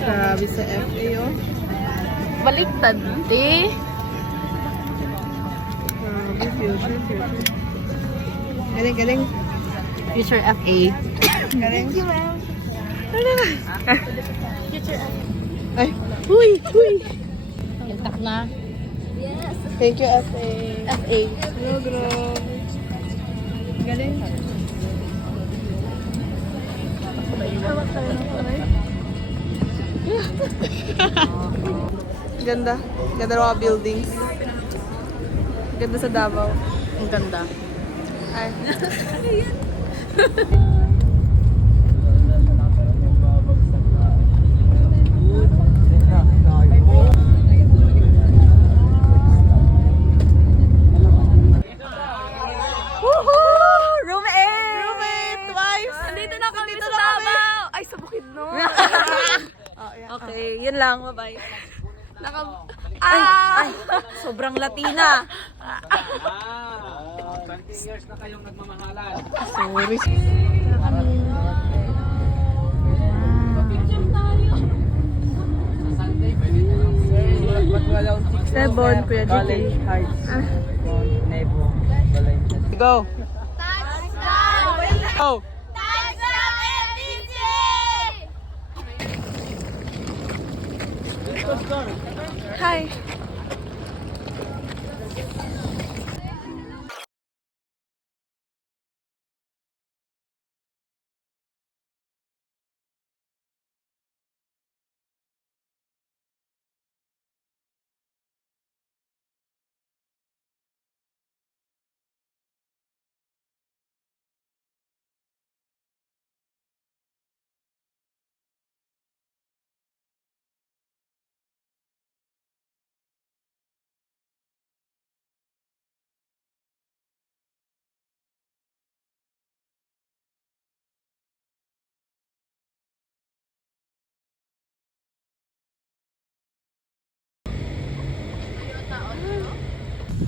Grabe sa FA, oh. Baliktad, di. Grabe, future. Galing. Future FA. Galing. Ay, Huy! Intak na. thank you, FA. FA. Hello, grabe. Galing. Ganda. Ganda ng mga buildings. Ganda sa Davao. Ang ganda. Ay. Roommate! Twice! Andito na kami sa Davao! Ay, sa Bukidnon! Oh, yeah. Okay, yun lang. Bye-bye. Ay! Sobrang Latina. 20 years na kayong nagmamahalan. Sorry. Sebon, Kuya College Heights. Nebo. Valencia. Go! Go! Hi!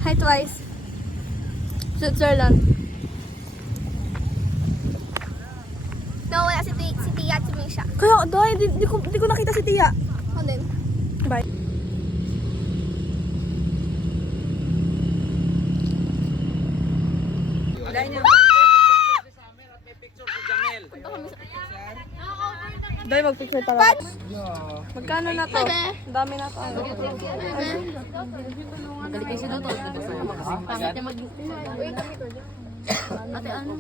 Hi, Twice. Switzerland. Nawala si Tia at si Misha. Kaya, dahil, di ko nakita si Tia. Ano din? Bye. Dahil mag-picture para. Magkano na to? Ang dami na to. Magaling kayo siya doon. Pangit niya Ate, ano?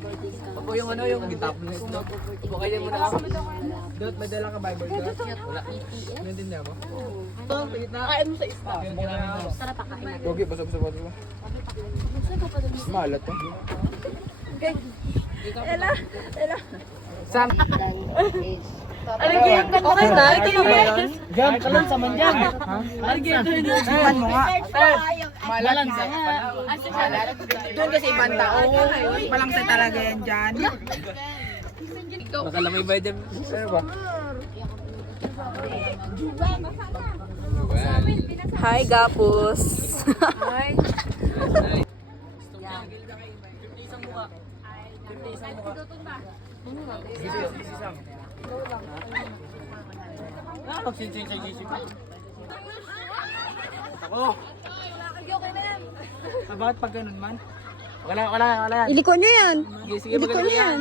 Ako yung ano, yung gitapos no? Bukay mo na ako. Dot, may dala ka Bible dot? Wala. Nandun niya mo? Ito, tigit na. Kain mo sa isda. Sarap pakain. Gogi, basok-basok mo. Malat to. Ela. Sam! Okay na? Ito na ba yun? Jam, kalan sa manjang. Ha? Iban mo nga. Malan sa Doon kasi ibang tao. Walang sa talaga yan dyan. Baka lamay ba dyan? Ano ba? Hi, Gapus. Ako! Bakit pag ganun man? Wala yan. Iliko niyo yan. Sige, magaling yan.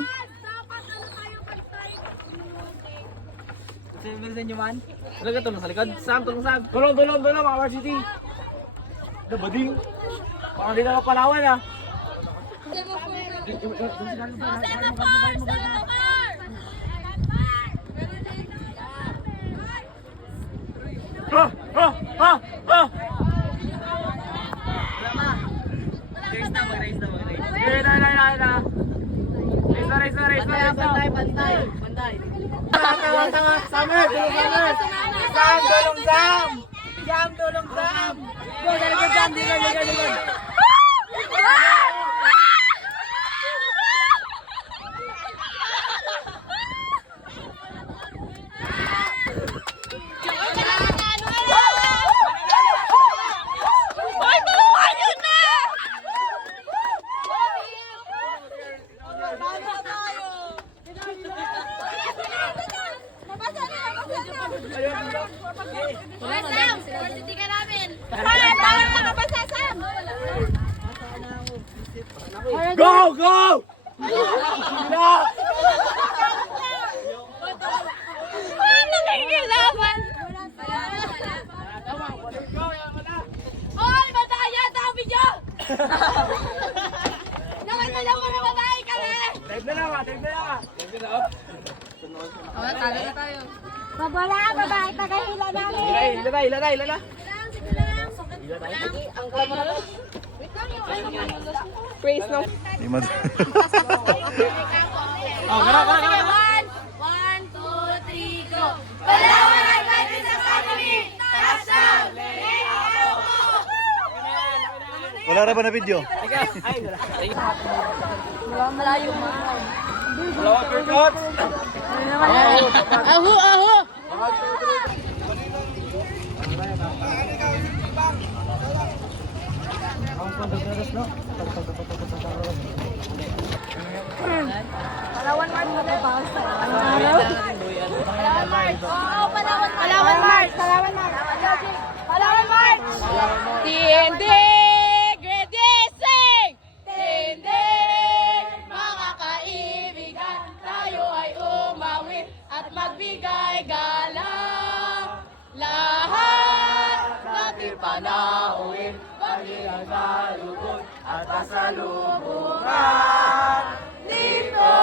Sige, bilisan nyo man. Talaga tulong sa likod. Sam, tulong Sam. Tulong, mga varsity. Nabading. Parang di na kapalawan ah. Race na. Bantay. Tanga. Summer, tulong Summer. Sam, tulong Sam. Go, galigod Sam, ligod. Ayun. Varsity ka namin. Ay, parang nakabasa, Sam. Go! Go! Nakikilaban. Hoy, madaya, dami niyo. Nakatala mo na matay ka na. Dive na lang ah, dive na lang ah. Babala, babae, tagahila namin. Hila na. Praise no. Oh, gara. One, two, three, go. Palawan Adventist Academy. Touchdown. Wala na ba na video? Hello, Kirkot. Aho. Palawan Mart magbabawas sa Palawan Mart. Oo, Palawan Mart. Palawan Mart. Tindig! Gredising! Tindig! Mga kaibigan, tayo ay umawit at magbigay galang. Lahat natin panauhin, pag-iang salubot at pasalubungan. Dito,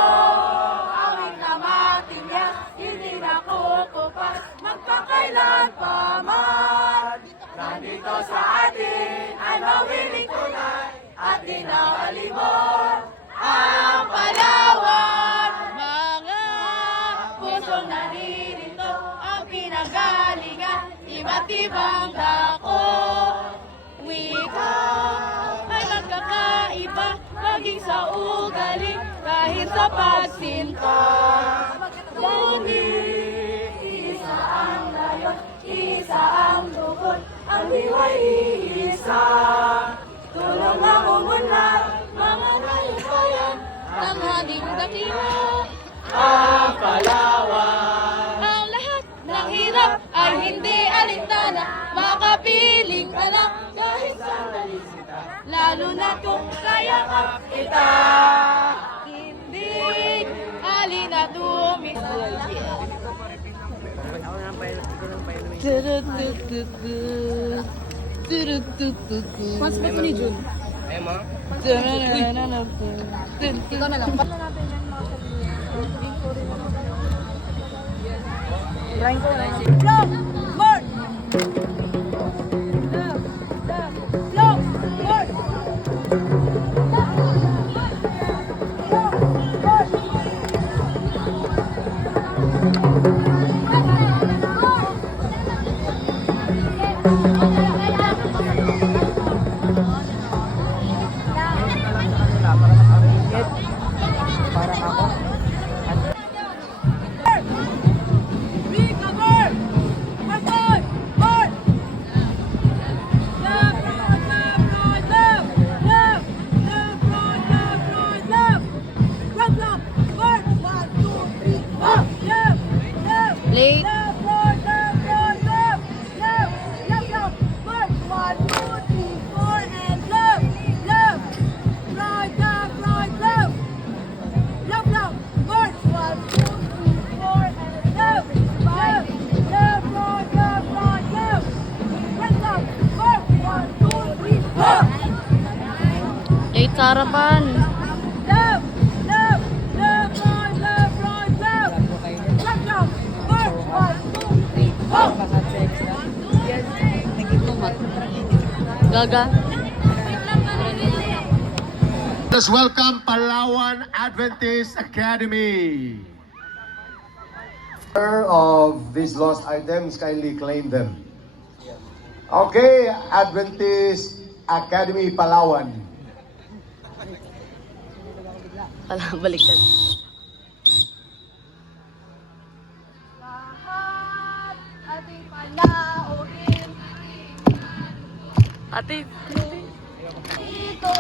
awit na matingyan, hindi na kukupas, magpakailan pa man. Nandito sa atin ay mawiling tunay at di nakalimot ang Palawan. Mga pusong naririto ang pinanggalingan, iba't ibang dako. Wika ay magkakaiba, maging sa ugali, kahit sa pagsinta. Ngunit isa ang layon, isa ang lukot, ang liway iisa. Tulong na umunlad, mga nalutayan, tanghaling dakila. Ang Palawan. Ang lahat ng hirap ay hindi alintana, makapiling ka lang kahit sandali sita, lalo na kung kayakap kita. Hindi alin at Mas ba't ni Jun? Ayun mo. Ikaw na lang. Late. Late sa harapan. Gaga. Let's welcome Palawan Adventist Academy. Of these lost items, kindly claim them. Okay, Adventist Academy Palawan. Wala, baliktad. lahat ating panauhin. Ate. Dito,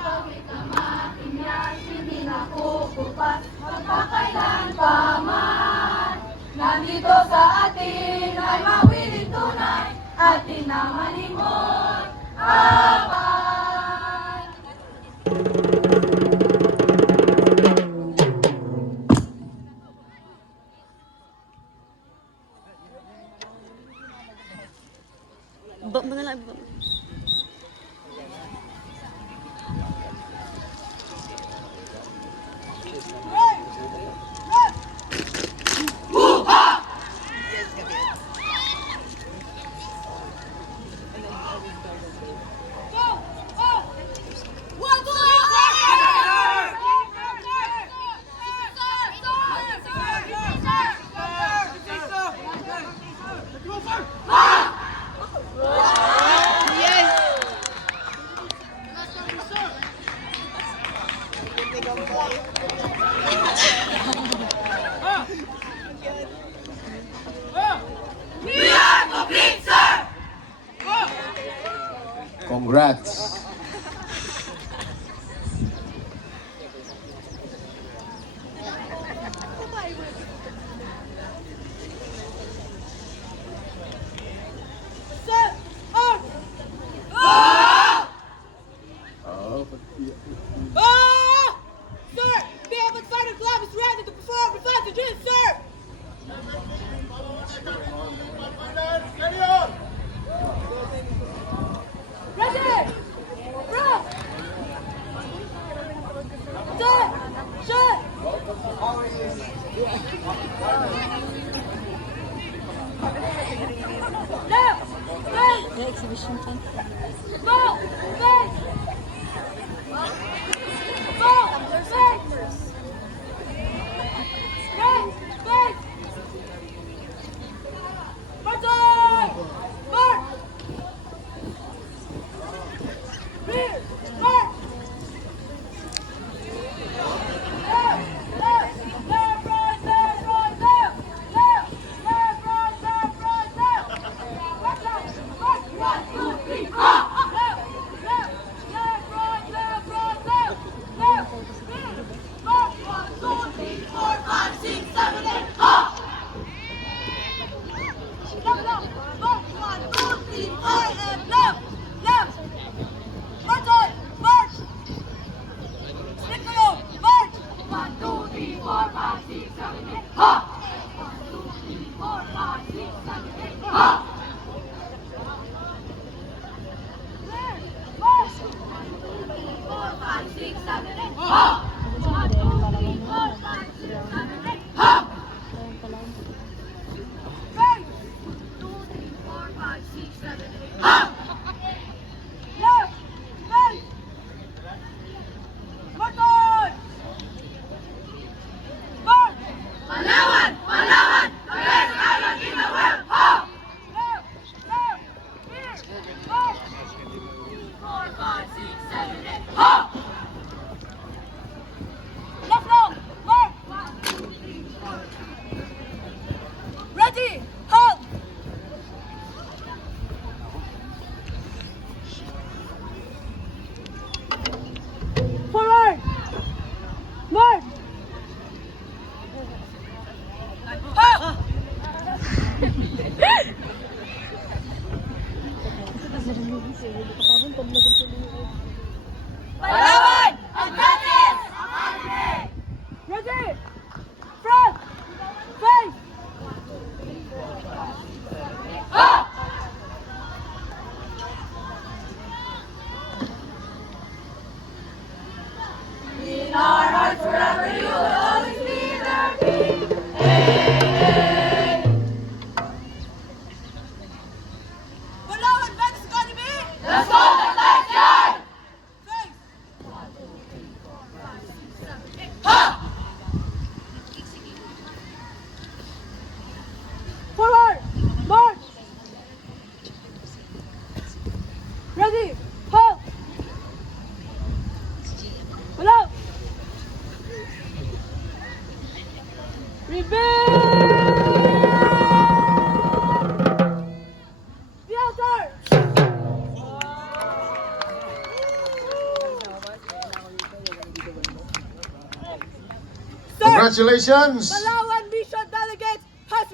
kami kamatin yan, hindi nakukupas, magpakailan pa man. Nandito sa atin ay mawiling tunay at pinamalimot abay. Ba mo na lang. Congrats. Sir, we have a starting club is ready to perform with us again, sir. Ready? Bro! Set! Shut! Left! Right! The exhibition time. Go! Face! Go! Face! Right! Face! Martin! Mark! Rear! Mark! Left! Left! Left! Right! Left! Right! Left! Left! Left! Right! Left! Right! Left! Left! Left! Mark! 1, 2, 3, 4! Left! Left! Left! Right! Left! Right! Left! Left! Rear! Mark! 1, 2, 3, 4, 5, 6, 7, 8! Up! Left! Left! Mark! 1, 2, 3, 4, and left! Left! Martin! March! Stick to you! March! 1, 2, 3, 4, 5, 6, 7, 8! Ha! 1, 2, 3, 4, 5, 6, 7, 8! Ha! March! 4, 5, 6, 7, 8! Ha! 1, 2, 3, 4, 5, 6, 7, 8! Ha! Right! 2, 3, 4, 5, 6, 7, 8! Ha! Left! Right! Martin! March! Palawan! Palawan! The best island in the world! Ha! Left! Left! Rear! March! 4, 5, 6, 7, 8! Ha! Left long! March! 1, 2, 3, 4. Ready! Halt! Forward! March! Ha! Palawan! Advantage! Ready! Front! Face! Ha! In our hearts forever you will always be there. Palawan Men's Academy! Let's go! Let's yard! Face! 1, 2, 3, 4, 5, 6, 7, 8. Ha! Forward! March! Ready! Halt! Hello! Reveal! Yes, sir! Congratulations. Palawan Mission Delegates has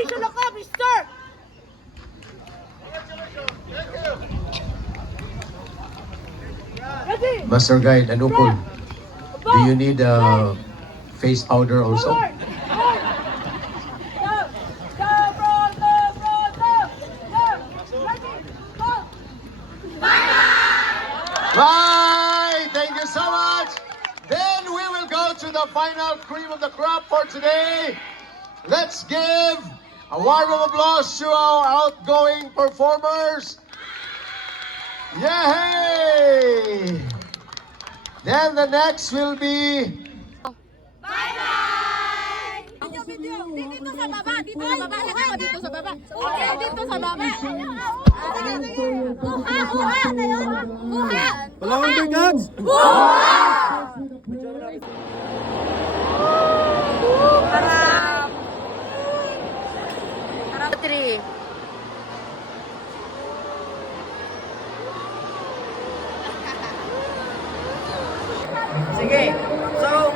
Position ako, mister! Ready! Master Guide and Upol, do you need face powder also? Forward! Right! Left! Left, right, left, right, left! Left! Ready! Go! Right! Thank you so much! Then we will go to the final cream of the crop for today. Let's give a warm of applause to our outgoing performers. Yay! Then the next will be Dito sa baba! Dito sa baba! Dito sa baba! Okay, dito sa baba! Sige, sige! Kuha! Kuha! Kuha! Wala kang bigags! Three. Sige. So,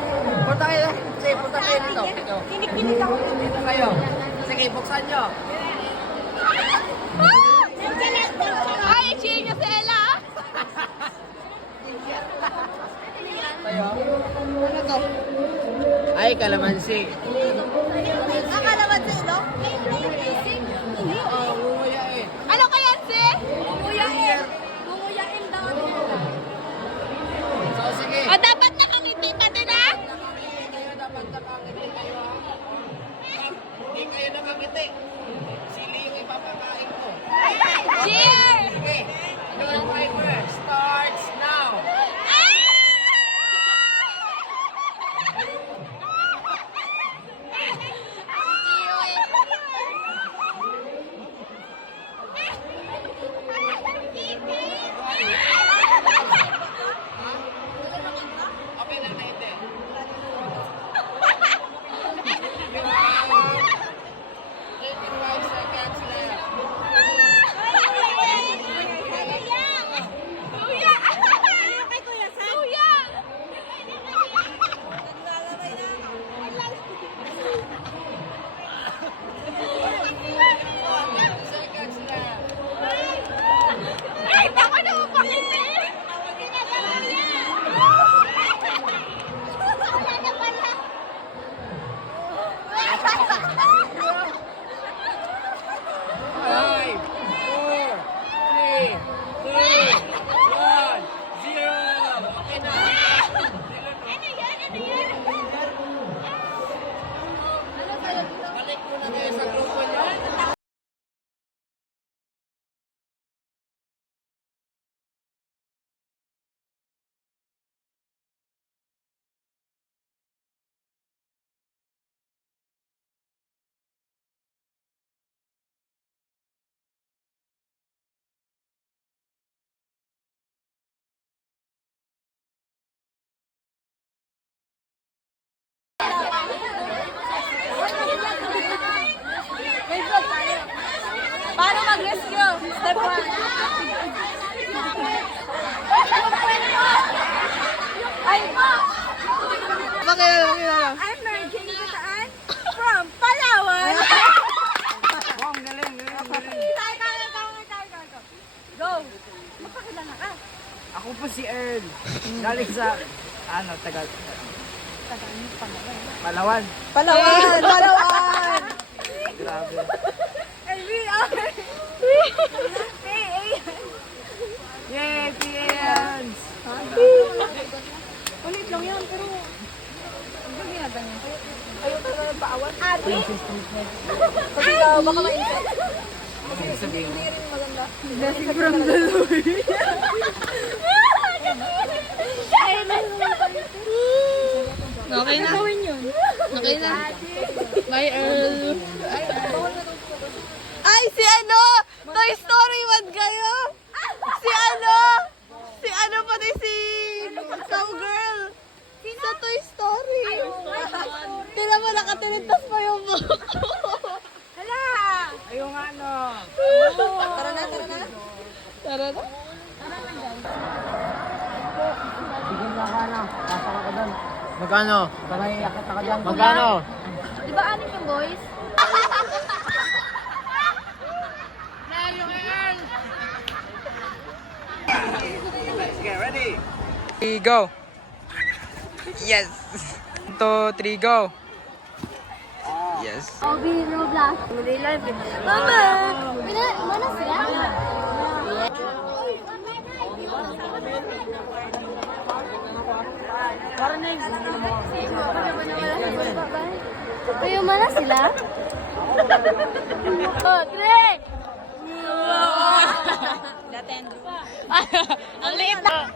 punta kayo. Sige, punta kayo dito. Dito. Kinik ako! Dito kayo. Sige, buksan nyo. Ay, cheer niyo si Ella! Tayo. Ano to? Ay, kalamansi. Nakalaman sa ilo? Oo, nguyain. Ano kaya si? Nguyain. Nguyain daw. So, sige. O dapat nakangiti ka din ha? Dapat nakangiti kayo. Hindi kayo nakangiti. Sili yung ipapakain ko. Cheer! Sige. Ano yung timer? Starts now. Okay lang na hindi. 35 seconds left. Seconds left. Ay, baka nakapakita! Wala na pala. Five, 4, 3, 2, 1, 0. Okay na. Ano yan? Ano yan? Balik muna kayo sa grupo nyo. Paano mag-rescue? Step 1. Ay mo! I'm Merging Bataan from Palawan. Wow, ang galing, galing, galing. Tayo. Go! Magpakilala ka. Ako po si Earl. Galing sa, Tagal. Palawan. Palawan! Grabe. And we are... Yay, PANs! Ulit lang yan, pero... Ano ginaganyan? Ayaw ka na nagpaawan. Abi? Kasi daw, baka ma-infect. Ano sabihin mo? Hindi rin maganda. Blessing from the Lord. Okay na. Okay na. Bye, Earl. Ay, si ano? Toy Story 1 kayo? Si ano? Si ano pati si Cowgirl? Sa Toy Story. Tila mo, nakatilintas pa yung buhok ko. Hala! Ayun nga, no. Tara na. Tara na. Sige na ka na. Pasok ako doon. Magkano? Magkano? Di ba anim yung boys? Okay, ready? 3, go. Yes. 1, 2, 3, go. Yes. I'll be in Roblox. Mama! Mana sila? Kuya, mana sila? Oh, three! Ang liit na.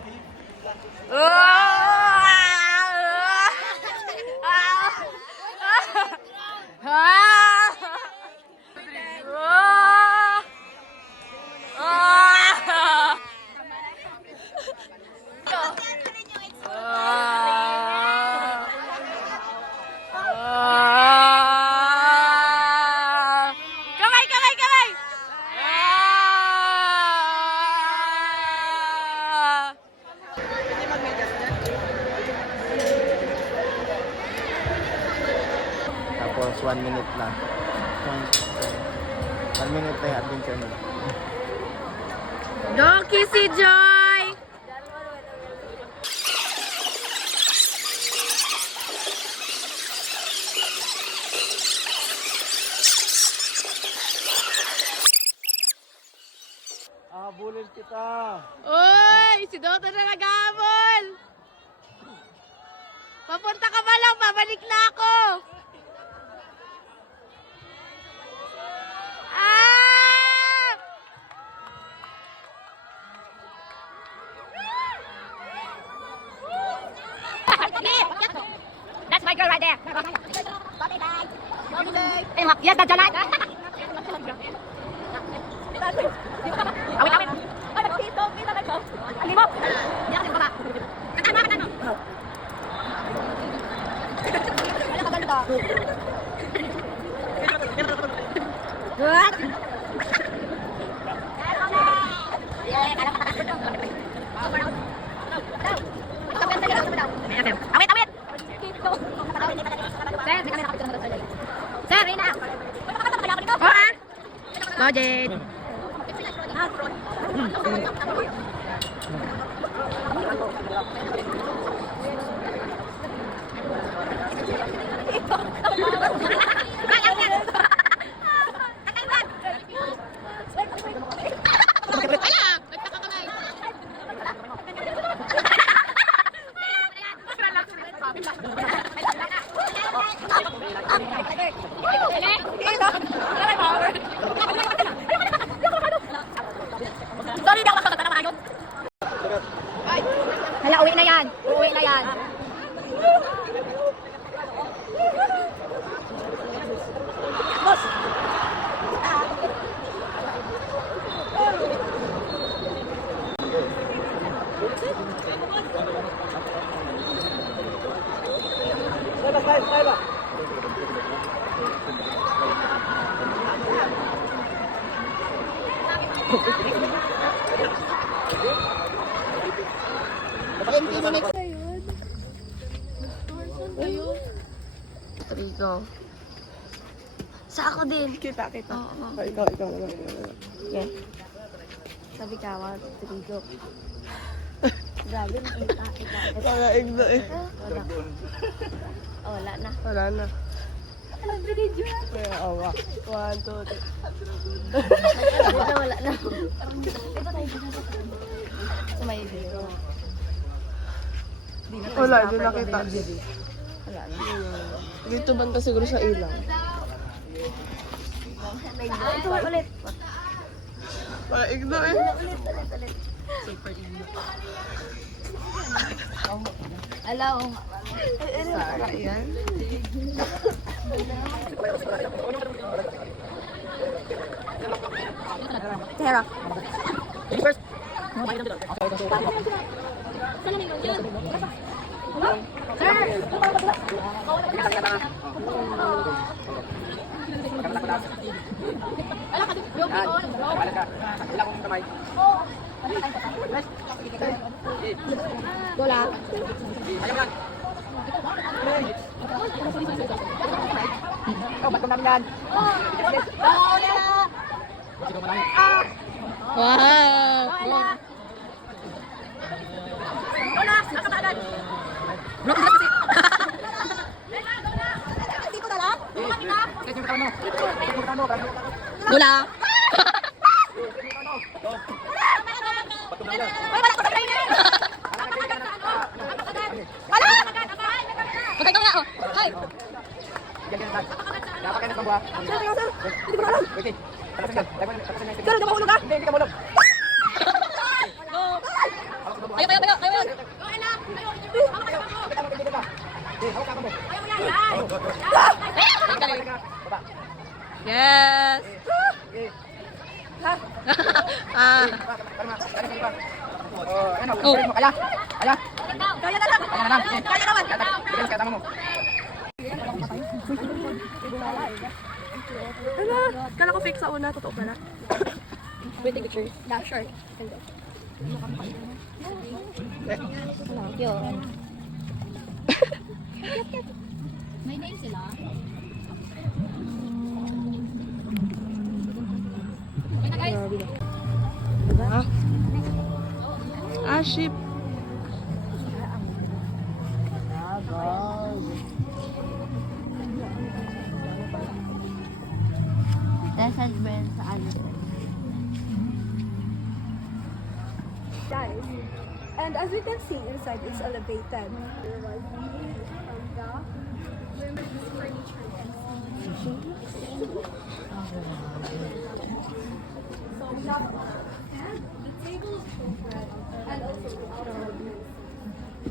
Kamay, kamay, kamay! Tapos 1 minute lang. 1 minute na yung adventure nila. Donkey si Joy! Habulin kita! Uy! Si Dota na nag-aamol! Papunta ka ba lang? Babalik na ako! Ah! That's my girl right there. Yes, that's your light. Awit, awit. Alimok. Hindi ako baba. Katama, katama. Wala ka ganda. What? Awit, awit. Sir, Rina. Go, Jade. Sorry, di ako makakatala maayos. Hala, uwi na yan. Uwi na yan. Trigo. Sa ako din. Kita. Oo. Ikaw. Okay. Sabi ka, Trigo. Grabe, nakita. Wala igno eh. Wala. Oh, wala na. Wala na. Alam, video. Kaya awa. 1, 2, 3. Wala na. May video. Wala, hindi nakita. Wala na. Dito banda siguro sa ilaw. Ito, ulit. Wala igno eh. Ulit. Alaw. Ayan. Tara. Bola. Wow. Gula. Magkay ka na, oh. Hi. Sir, di ba hulog ka? Hindi ka hulog. Tayo. Yes. Kala ko fake sa una, totoo pala. Wait, take a picture. Yeah, sure. May name sila? Ship. Desert brand sa ano. Guys, and as you can see inside, it's elevated.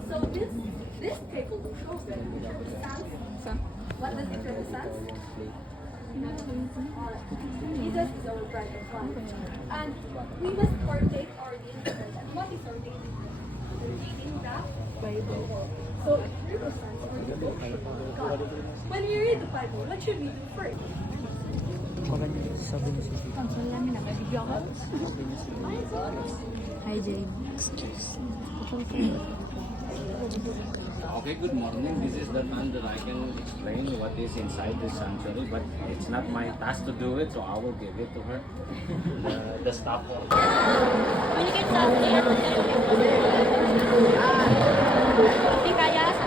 So this table represents what does it represent? Jesus is our bread of life, and we must partake our daily bread. And what is our daily bread? Reading the Bible. So it represents our devotion to God. When we read the Bible, what should we do first? Hi, Jane. Okay, good morning. This is the time that I can explain what is inside this sanctuary, but it's not my task to do it, so I will give it to her. The staff. Communicate sa akin. Hindi kaya sa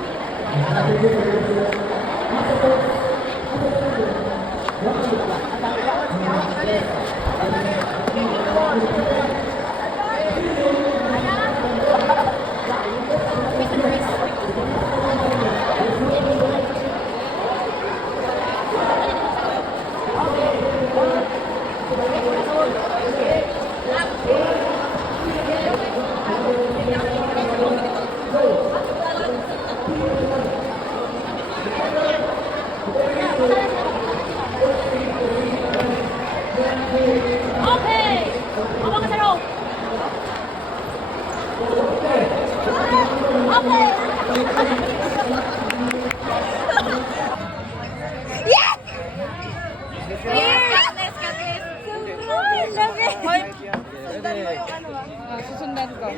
Susundan ko.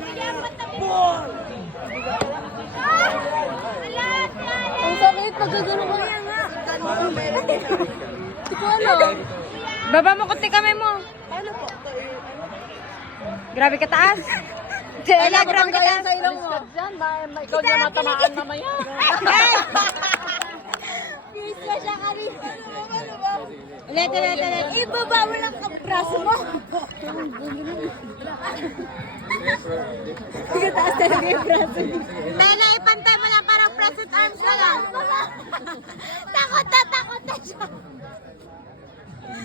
Ang sakit, pagkagano ko yan nga. Hindi ko alam. Baba mo kunti kamay mo. Grabe ka taas. Jella, grabe ka tayo sa ilong mo. Ikaw niya matamaan mamaya. Please na siya kami. Ulit. Ibaba mo lang ang braso mo. Sige, taas talaga yung braso. Tela, ipantay mo lang parang present arms na lang. Takot na siya.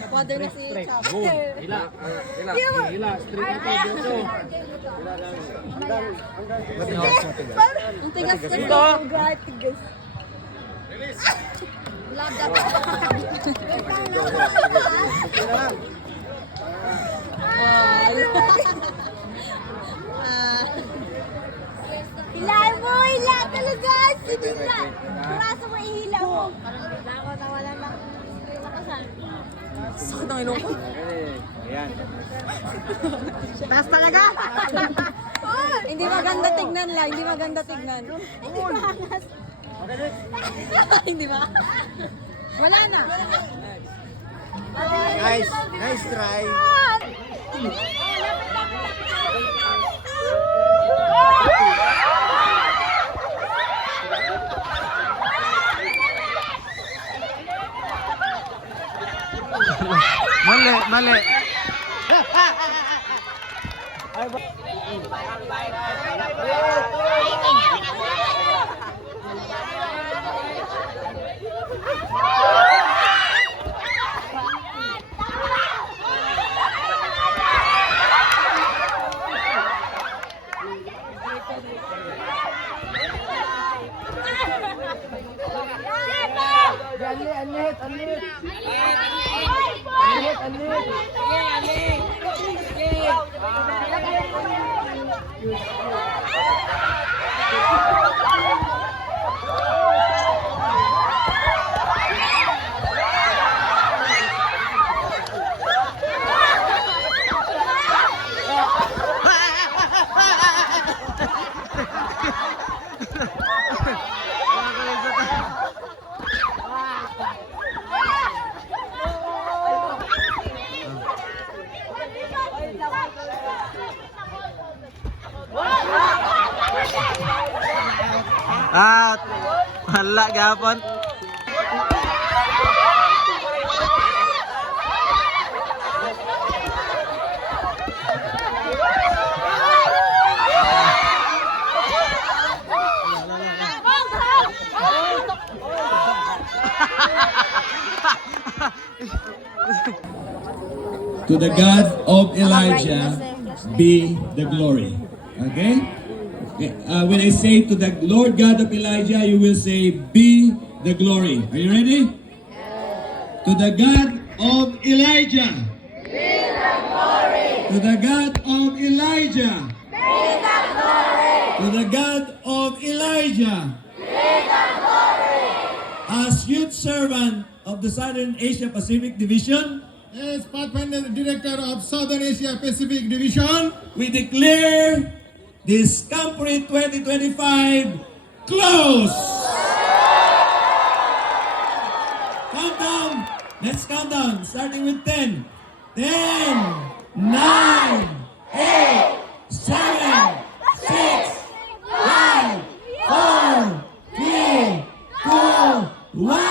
Water na si Chap. Hila. Straight na to. Ang tigas kasi. Ang tigas. Hilahin mo, hila talaga. Sige na. Braso mo, ihila mo. Ako nawala lang. Lakasan. Sakit ang ilong ko. Ayan. Taas talaga. Hindi maganda tignan lang. Hindi maganda tignan. Hindi ba? Wala na. Nice try. Mali, mali. At wala gapon. To the God of Elijah be the glory. Okay? When I say to the Lord God of Elijah, you will say, be the glory. Are you ready? To the God of Elijah. Be the glory. To the God of Elijah. Be the glory. To the God of Elijah. Be the glory. As youth servant of the Southern Asia Pacific Division, As Pathfinder Director of Southern Asia Pacific Division, we declare this Camporee 2025 closed. Countdown. Let's count down. Starting with 10. 10, 9, 8, 7, 6, 5, 4, 3, 2, 1.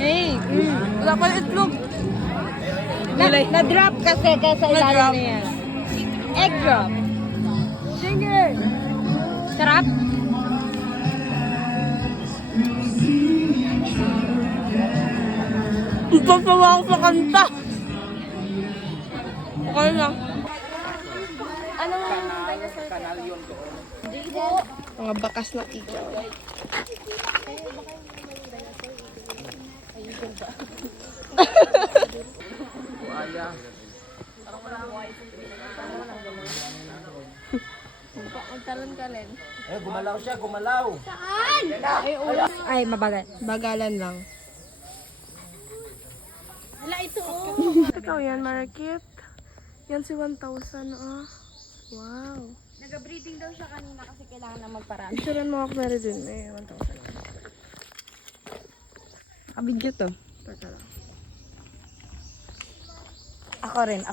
Hey! Wala pa itlog. Na-drop kasi sa ilalim na yan. Egg drop. Sige. Sarap? Ipagsawa ako sa kanta. Okay lang. Anong Mga bakas na ikaw. magtalon ka rin? Eh, gumalaw siya, gumalaw. Ay, mabagal. Bagalan lang. Wala ito. Ikaw yan, Marikit. Yan si 1,000, ah. Wow. Nag-breeding daw siya kanina kasi kailangan na magparami. Isuran mo ako meron din. Eh, 1,000. Kabidyo to. Teka lang. Ako rin.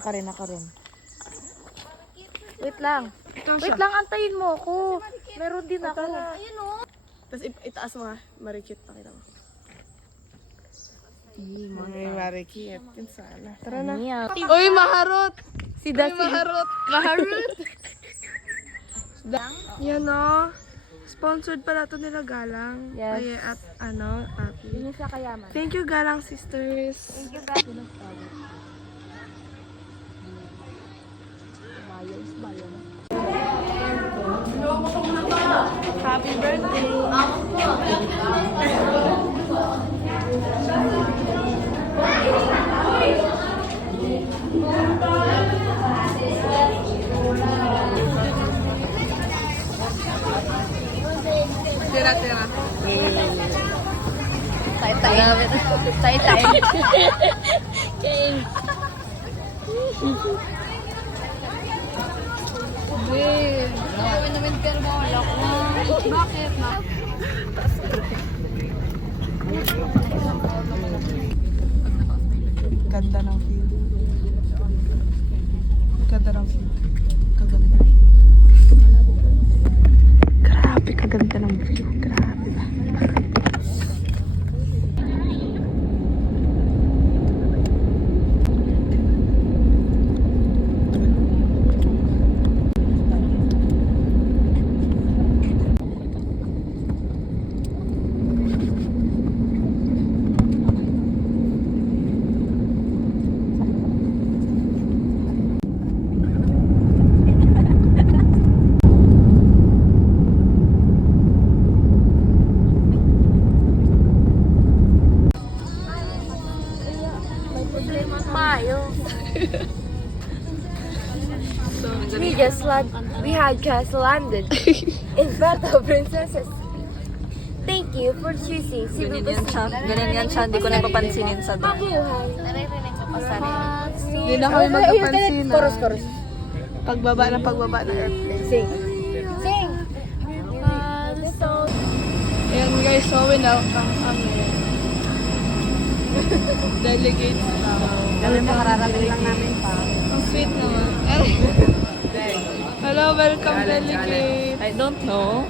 Wait lang. Wait lang, antayin mo ako. Meron din ako. Ayun o. Tapos itaas mo ha. Marikit. Pakita mo. Ay, Marikit. Yun sana. Tara na. Uy, maharot! Si Dasi. Maharot! Maharot! Yan o. Sponsored pala ito nila Galang. Yes. Ay, at ano, Aki. Yun yung sa kayaman. Thank you, Galang sisters. Thank you guys. Happy birthday! Tira. Tay-tay. Ganda ng view. Ganda ng view. Kaganda. Grabe, kaganda ng view. Grabe ba? We had just landed in Puerto Princesa. Thank you for choosing Cebu Pacific. Ganyan yan siya. Hindi ko na papansinin sa doon. Mabuhay. Naririnig ko pa sa rin. Hindi na kami magpapansin. Chorus. Pagbaba ng airplane. Sing. Ayan guys, so welcome kami. Delegates na. Kami makararating lang namin pa. Ang sweet naman. Hello, welcome delegate. I don't know.